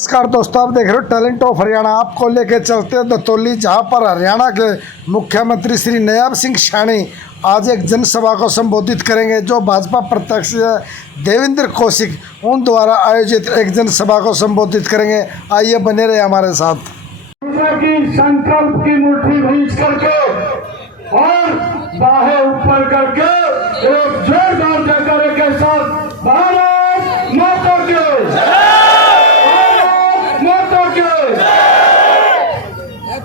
नमस्कार दोस्तों, आप देख रहे हो टैलेंट ऑफ हरियाणा। आपको लेके चलते हैं दतौली, जहां पर हरियाणा के मुख्यमंत्री श्री नायब सिंह सैनी आज एक जनसभा को संबोधित करेंगे। जो भाजपा प्रत्याशी देवेंद्र कौशिक उन द्वारा आयोजित एक जनसभा को संबोधित करेंगे। आइए बने रहे हमारे साथ। की संकल्प की मुट्ठी भींच करके और बाहें ऊपर करके एक जोरदार जयकारे के साथ भारत माता के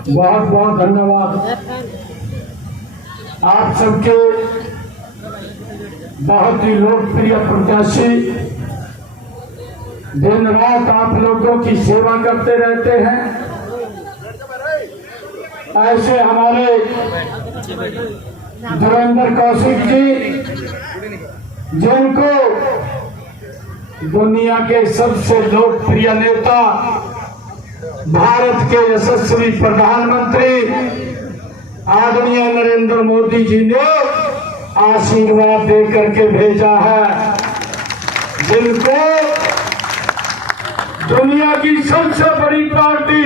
बहुत बहुत धन्यवाद। आप सबके बहुत ही लोकप्रिय प्रत्याशी दिन रात आप लोगों की सेवा करते रहते हैं। ऐसे हमारे देवेंद्र कौशिक जी, जिनको दुनिया के सबसे लोकप्रिय नेता, भारत के यशस्वी प्रधानमंत्री आदरणीय नरेंद्र मोदी जी ने आशीर्वाद दे करके भेजा है, जिनको दुनिया की सबसे बड़ी पार्टी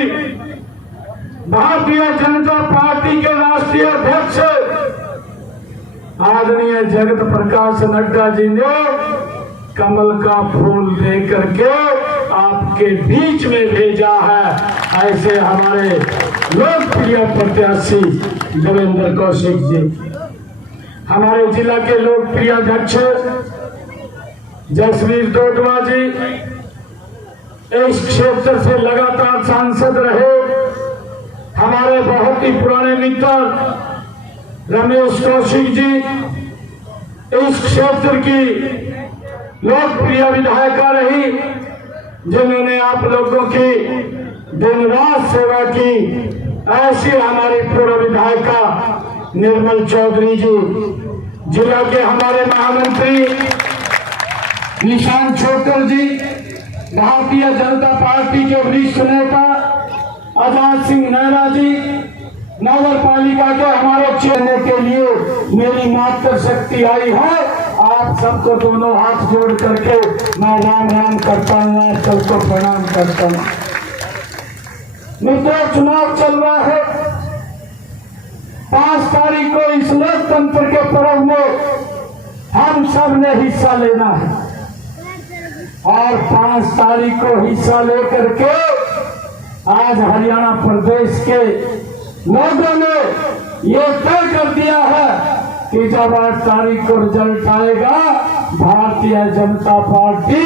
भारतीय जनता पार्टी के राष्ट्रीय अध्यक्ष आदरणीय जगत प्रकाश नड्डा जी ने कमल का फूल दे करके आपके बीच में भेजा है। ऐसे हमारे लोकप्रिय प्रत्याशी देवेंद्र कौशिक जी, हमारे जिला के लोकप्रिय अध्यक्ष जसवीर डोडवा जी, इस क्षेत्र से लगातार सांसद रहे। हमारे बहुत ही पुराने मित्र रमेश कौशिक जी, इस क्षेत्र की लोकप्रिय विधायिका रही, जिन्होंने आप लोगों की दिन रात सेवा की। ऐसी हमारी पूर्व विधायिका निर्मल चौधरी जी, जिला के हमारे महामंत्री निशांत छोकर जी, भारतीय जनता पार्टी के वरिष्ठ नेता आजाद सिंह नेहरा जी, नगर पालिका के हमारे चेहरे के लिए मेरी मात्र शक्ति आई है। आप सबको दोनों हाथ जोड़ करके मैं राम राम करता हूँ, आप सबको प्रणाम करता हूँ। मित्रों, चुनाव चल रहा है। 5 तारीख को इस लोकतंत्र के पर्व में हम सब ने हिस्सा लेना है और 5 तारीख को हिस्सा लेकर के आज हरियाणा प्रदेश के लोगों ने ये तय कर दिया है कि जब 8 तारीख को रिजल्ट आएगा, भारतीय जनता पार्टी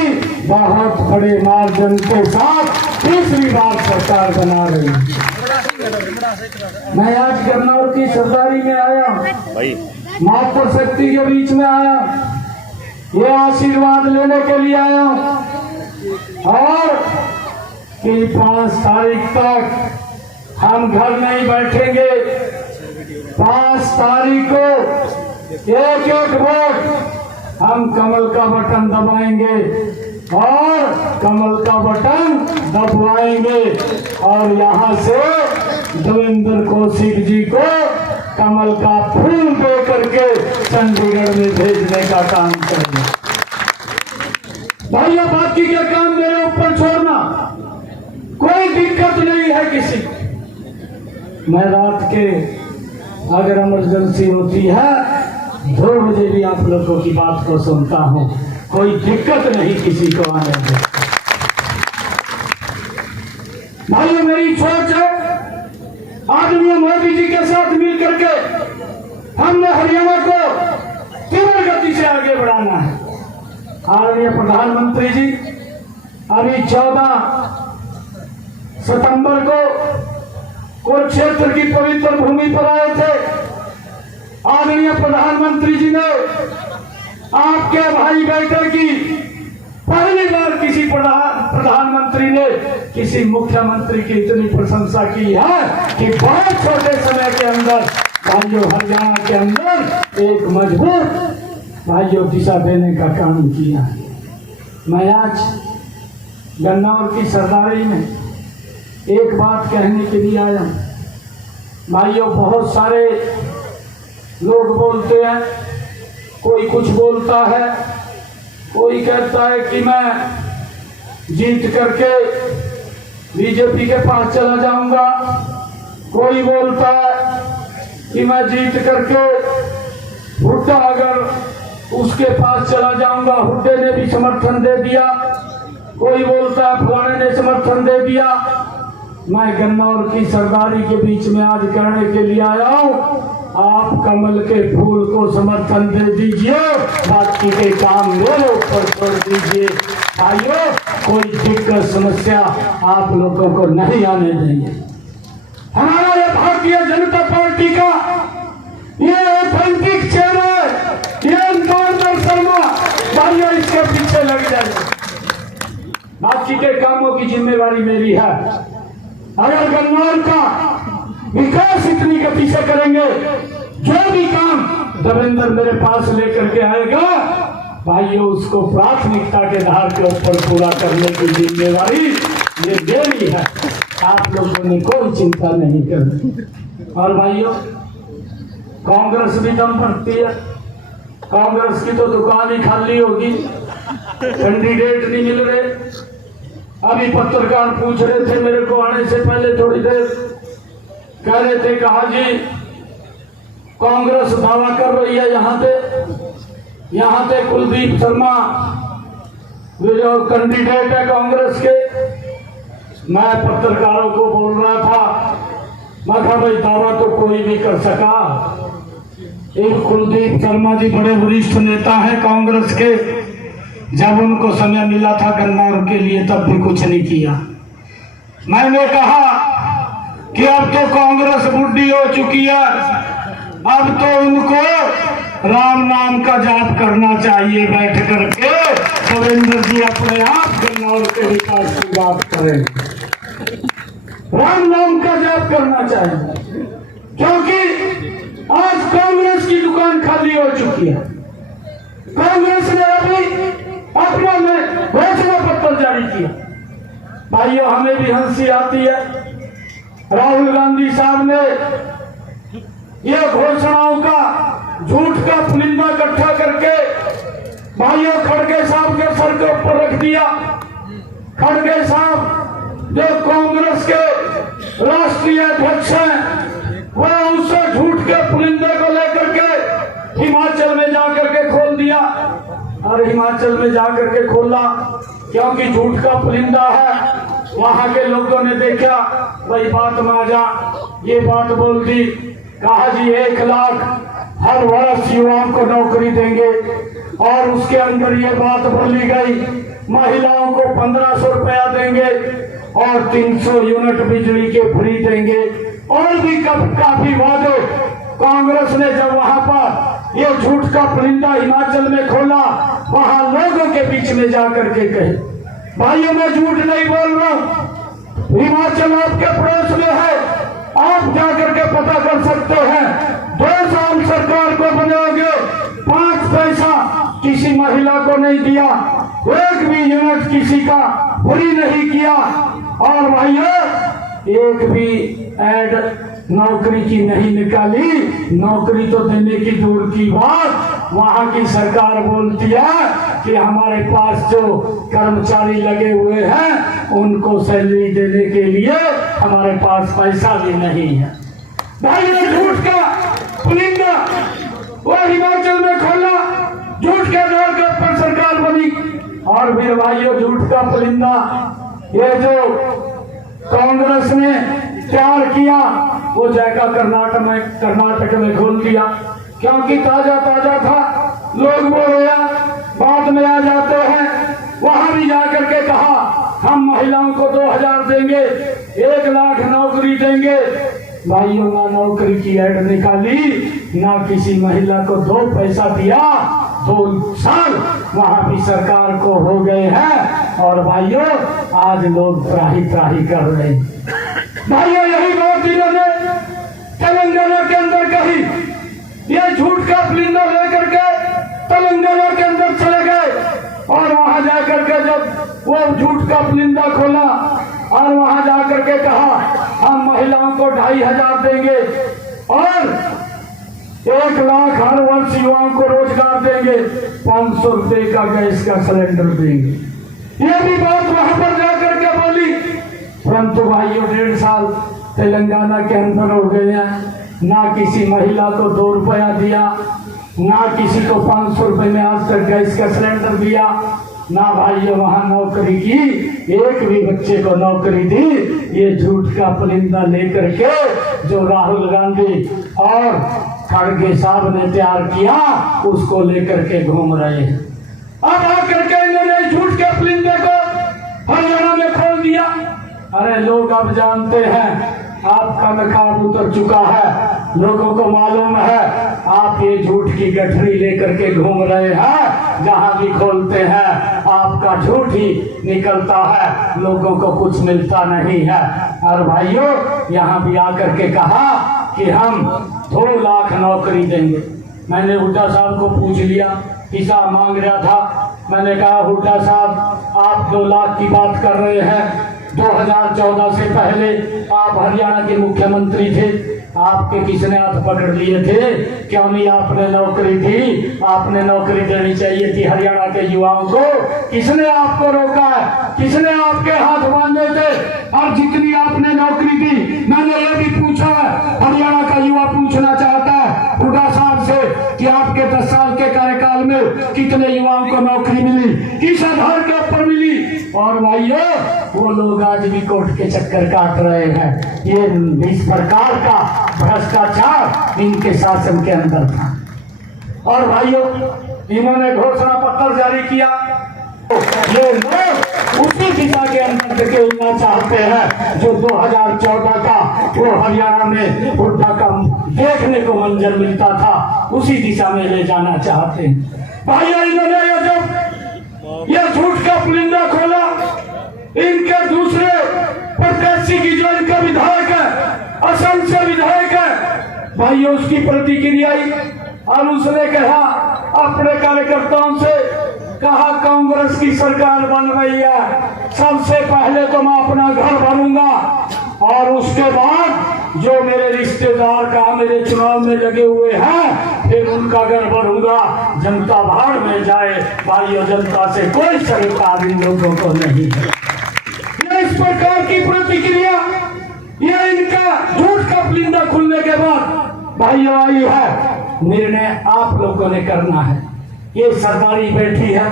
बहुत बड़े मार्जिन के साथ तीसरी बार सरकार बना रही है। मैं आज गन्नौर की सरदारी में आया, मातृ शक्ति के बीच में आया, ये आशीर्वाद लेने के लिए आया और कि 5 तारीख तक हम घर नहीं बैठेंगे। 5 तारीख को एक एक वोट हम कमल का बटन दबाएंगे और कमल का बटन दबवाएंगे और यहाँ से देवेंद्र कौशिक जी को कमल का फूल दे करके चंडीगढ़ में भेजने का काम करेंगे। भाइयों, बाकी के काम मेरे ऊपर छोड़ना, कोई दिक्कत नहीं है किसी। मैं रात के अगर इमरजेंसी होती है 2 बजे भी आप लोगों की बात को सुनता हूं, कोई दिक्कत नहीं किसी को आने दे। भाइयों, मेरी सोच है आदरणीय मोदी जी के साथ मिल करके हमने हरियाणा को तीव्र गति से आगे बढ़ाना है। आदरणीय प्रधानमंत्री जी अभी 14 सितंबर को कुरुक्षेत्र की पवित्र भूमि पर आए थे। आदरणीय प्रधानमंत्री जी ने आपके भाई बेटे की पहली बार किसी प्रधानमंत्री ने किसी मुख्यमंत्री की इतनी प्रशंसा की है कि बहुत छोटे समय के अंदर भाइयों हरियाणा के अंदर एक मजबूत भाइयों दिशा देने का काम किया है। मैं आज गन्नौर की सरदारी में एक बात कहने के लिए आया। भाइयों, बहुत सारे लोग बोलते हैं, कोई कुछ बोलता है, कोई कहता है कि मैं जीत करके बीजेपी के पास चला जाऊंगा। कोई बोलता है कि मैं जीत करके हुड्डा अगर उसके पास चला जाऊंगा, हुड्डे ने भी समर्थन दे दिया। कोई बोलता है फलाने ने समर्थन दे दिया। मैं गन्नौर की सरदारी के बीच में आज कहने के लिए आया हूं, आप कमल के फूल को समर्थन दे दीजिए, बाकी के काम मेरे ऊपर छोड़ दीजिए। भाइयों, कोई दिक्कत समस्या आप लोगों को नहीं आने देंगे। हमारा ये भारतीय जनता पार्टी का ये ऑथेंटिक चेहरा है, ये गवर्नर शर्मा, भाइयों इसके पीछे लग जाए। बाकी के कामों की जिम्मेवारी मेरी है। अगर गन्नौर का विकास इतनी गति से करेंगे, जो भी काम देवेंद्र मेरे पास लेकर के आएगा, भाइयों उसको प्राथमिकता के आधार के ऊपर पूरा करने की जिम्मेवारी ये मेरी है। आप लोगों ने कोई चिंता नहीं करनी। और भाइयों, कांग्रेस भी दम भरती है। कांग्रेस की तो दुकान ही खाली होगी, कैंडिडेट नहीं मिल रहे। अभी पत्रकार पूछ रहे थे मेरे को आने से पहले थोड़ी देर, कह रहे थे कहा जी कांग्रेस दावा कर रही है यहाँ पे कुलदीप शर्मा वे जो कैंडिडेट है कांग्रेस के। मैं पत्रकारों को बोल रहा था, मैं कहा भाई दावा तो कोई भी कर सका। एक कुलदीप शर्मा जी बड़े वरिष्ठ नेता हैं कांग्रेस के, जब उनको समय मिला था गन्नौर के लिए तब भी कुछ नहीं किया। मैंने कहा कि अब तो कांग्रेस बुढ़ी हो चुकी है, अब तो उनको राम नाम का जाप करना चाहिए बैठ करके। देवेंद्र जी अपने आप गन्नौर के विकास की बात करें, राम नाम का जाप करना चाहिए, क्योंकि आज कांग्रेस की दुकान खाली हो चुकी है। कांग्रेस ने अभी अपना घोषणा पत्र जारी किया। भाइयों, हमें भी हंसी आती है। राहुल गांधी साहब ने ये घोषणाओं का झूठ का पुलिंदा इकट्ठा करके भाइयों खड़गे साहब के सर के ऊपर रख दिया। खड़गे साहब जो कांग्रेस के राष्ट्रीय अध्यक्ष हैं, वह उससे झूठ के पुलिंदे को लेकर के हिमाचल में जाकर के खोल दिया। और हिमाचल में जाकर के खोला क्योंकि झूठ का पुलिंदा है। वहां के लोगों ने देखा, भाई बात में आ जा, ये बात बोल दी। कहा जी 1 लाख हर वर्ष युवाओं को नौकरी देंगे, और उसके अंदर ये बात बोली गई महिलाओं को 1500 रुपया देंगे और 300 यूनिट बिजली के फ्री देंगे, और भी काफी वादे कांग्रेस ने जब वहां पर ये झूठ का पुलिंदा हिमाचल में खोला, वहां लोगों के बीच में जाकर के कहे, भाइयों मैं झूठ नहीं बोल रहा हूं, हिमाचल आपके पड़ोस में है, आप जाकर के पता कर सकते हैं। 2 साल सरकार को बनाओगे, 5 पैसा किसी महिला को नहीं दिया, 1 भी यूनिट किसी का फ्री नहीं किया, और भाइयों 1 भी ऐड नौकरी की नहीं निकाली। नौकरी तो देने की दूर की बात, वहां की सरकार बोलती है कि हमारे पास जो कर्मचारी लगे हुए हैं उनको सैलरी देने के लिए हमारे पास पैसा भी नहीं है। भाई ये झूठ का पुलिंदा वो हिमाचल में खोला, झूठ के आधार के ऊपर सरकार बनी। और फिर भाइयों झूठ का पुलिंदा ये जो कांग्रेस ने तैयार किया वो जाएगा कर्नाटक में खोल दिया, क्योंकि ताजा था। लोग बोल रहे बाद में आ जाते हैं, वहां भी जाकर के कहा हम महिलाओं को 2000 देंगे, 1 लाख नौकरी देंगे। भाइयों ना नौकरी की ऐड निकाली, ना किसी महिला को 2 पैसा दिया। 2 साल वहां भी सरकार को हो गए हैं, और भाइयों आज लोग त्राही कर रहे हैं। भाइयों यही बात इन्होंने तेलंगाना के अंदर कही, ये झूठ का पुलिंदा लेकर के तेलंगाना के अंदर चले गए, और वहां जाकर के जब वो झूठ का पुलिंदा खोला और वहां जाकर के कहा हम महिलाओं को 2500 देंगे और 1 लाख हर वर्ष युवाओं को रोजगार देंगे, 500 रुपए का गैस का सिलेंडर देंगे। ये भी बात वहां पर जाकर के बोली। परंतु भाइयों 1.5 साल तेलंगाना के अंदर हो गए हैं, ना किसी महिला को 2 रुपया दिया, ना किसी को 500 रुपये में आज तक गैस का सिलेंडर दिया, ना भाइयों वहां नौकरी की, एक भी बच्चे को नौकरी दी। ये झूठ का पुलिंदा लेकर के जो राहुल गांधी और खड़गे साहब ने तैयार किया, उसको लेकर के घूम रहे हैं। अब आकर के इन्होंने झूठ के पुलिंदे को हरियाणा में खोल दिया। अरे लोग अब जानते हैं आपका नकाब उतर चुका है, लोगों को मालूम है आप ये झूठ की गठरी लेकर के घूम रहे हैं, जहां भी खोलते हैं आपका झूठ ही निकलता है, लोगों को कुछ मिलता नहीं है। और भाइयों यहाँ भी आकर के कहा कि हम 2 लाख नौकरी देंगे। मैंने हुड्डा साहब को पूछ लिया, हिसाब मांग रहा था, मैंने कहा हुड्डा साहब आप 2 लाख की बात कर रहे हैं, 2014 से पहले आप हरियाणा के मुख्यमंत्री थे, आपके किसने हाथ पकड़ लिए थे? क्यों नहीं आपने नौकरी दी? आपने नौकरी देनी चाहिए थी हरियाणा के युवाओं को। किसने आपको रोका है? किसने आपके हाथ बांधे थे? और जितनी आपने नौकरी दी, मैंने ये भी पूछा है, हरियाणा का युवा पूछना चाहता है हुड्डा साहब से कि आपके 10 साल के कार्यकाल में कितने युवाओं को नौकरी मिली, किस आधार के ऊपर मिली? और भाइयों वो लोग आज भी कोर्ट के चक्कर काट रहे हैं। ये इस प्रकार का भ्रष्टाचार इनके शासन के अंदर था। और भाइयों इन्होंने घोषणा पत्र जारी किया, ये लोग उसी दिशा के अंदर धकेलना चाहते हैं जो 2014 का वो हरियाणा में हुड्डा का देखने को मंजर मिलता था, उसी दिशा में ले जाना चाहते हैं। भाइयों इन्होंने ये झूठ का पुलिंदा खोला, इनके दूसरे प्रत्याशी की जो इनका विधायक है, असम से विधायक है, भाइयों उसकी प्रतिक्रिया आई और उसने कहा अपने कार्यकर्ताओं से, कहा कांग्रेस की सरकार बन रही है, सबसे पहले तो मैं अपना घर भरूंगा और उसके बाद जो मेरे रिश्तेदार का मेरे चुनाव में लगे हुए हैं फिर उनका घर भरूंगा, जनता भाड़ में जाए। भाइयों जनता से कोई सरकार इन लोगों को नहीं है। ये इस प्रकार की प्रतिक्रिया ये इनका झूठ का पुलिंदा खुलने के बाद भाइयों आई है। निर्णय आप लोगों ने करना है। ये सरदारी बैठी है,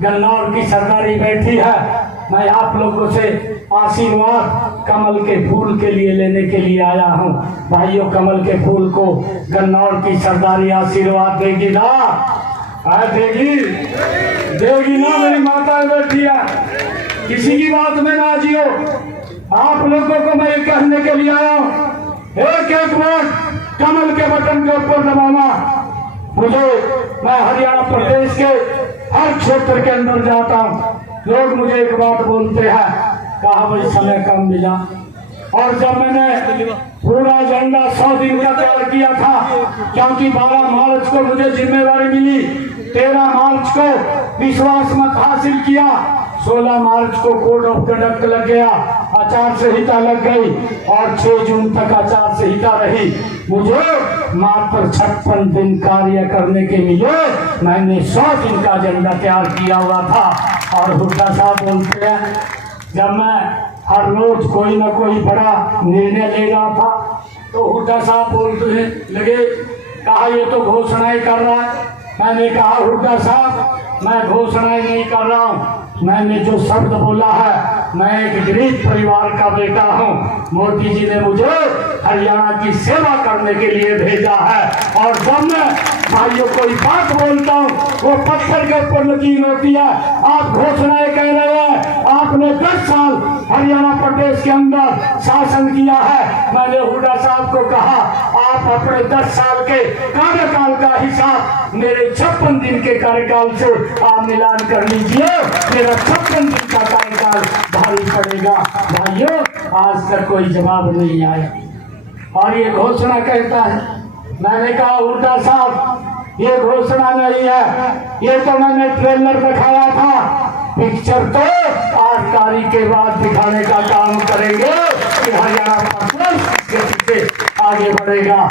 गन्नौर की सरदारी बैठी है। मैं आप लोगों से आशीर्वाद कमल के फूल के लिए लेने के लिए आया हूँ। भाइयों कमल के फूल को गन्नौर की सरदारी आशीर्वाद देगी ना? देगी ना? मेरी माता बैठी है, किसी की बात में ना जियो। आप लोगों को मैं ये कहने के लिए आया हूँ, एक एक बार कमल के बटन के ऊपर दबाना। मैं हरियाणा प्रदेश के हर क्षेत्र के अंदर जाता हूँ, लोग मुझे एक बात बोलते हैं, कहा भाई समय कम मिला। और जब मैंने पूरा एजेंडा 100 दिन का तैयार किया था, क्योंकि 12 मार्च को मुझे जिम्मेवारी मिली, 13 मार्च को विश्वास मत हासिल किया, 16 मार्च को कोड ऑफ कंडक्ट लग गया, आचार संहिता लग गई और 6 जून तक आचार संहिता रही। मुझे मात्र 56 दिन कार्य करने के लिए मैंने 100 दिन का एजेंडा तैयार किया हुआ था। और हुड्डा साहब बोलते हैं जब मैं हर रोज कोई ना कोई बड़ा निर्णय ले रहा था तो हुड्डा साहब बोलते हैं लगे, कहा ये तो घोषणाएं कर रहा है। मैंने कहा हुड्डा साहब मैं घोषणाएं नहीं कर रहा हूँ, मैंने जो शब्द बोला है, मैं एक गरीब परिवार का बेटा हूँ, मोदी जी ने मुझे हरियाणा की सेवा करने के लिए भेजा है। और जब मैं भाइयों कोई बात बोलता हूँ वो पत्थर के ऊपर लकीर होती है। आप घोषणाएं कह रहे हैं, आपने 10 साल हरियाणा प्रदेश के अंदर शासन किया है। मैंने हुड्डा साहब को कहा आप अपने 10 साल के कार्यकाल का हिसाब मेरे 56 दिन के कार्यकाल से आप मिलान कर लीजिए, मेरा 56 दिन का कार्यकाल भारी पड़ेगा। भाइयों आज तक कोई जवाब नहीं आया और ये घोषणा कहता है। मैंने कहा हुड्डा साहब ये घोषणा नहीं है, ये तो मैंने ट्रेलर दिखाया था, पिक्चर तो 8 तारीख के बाद दिखाने का काम करेंगे कि हरियाणा प्रदेश आगे बढ़ेगा।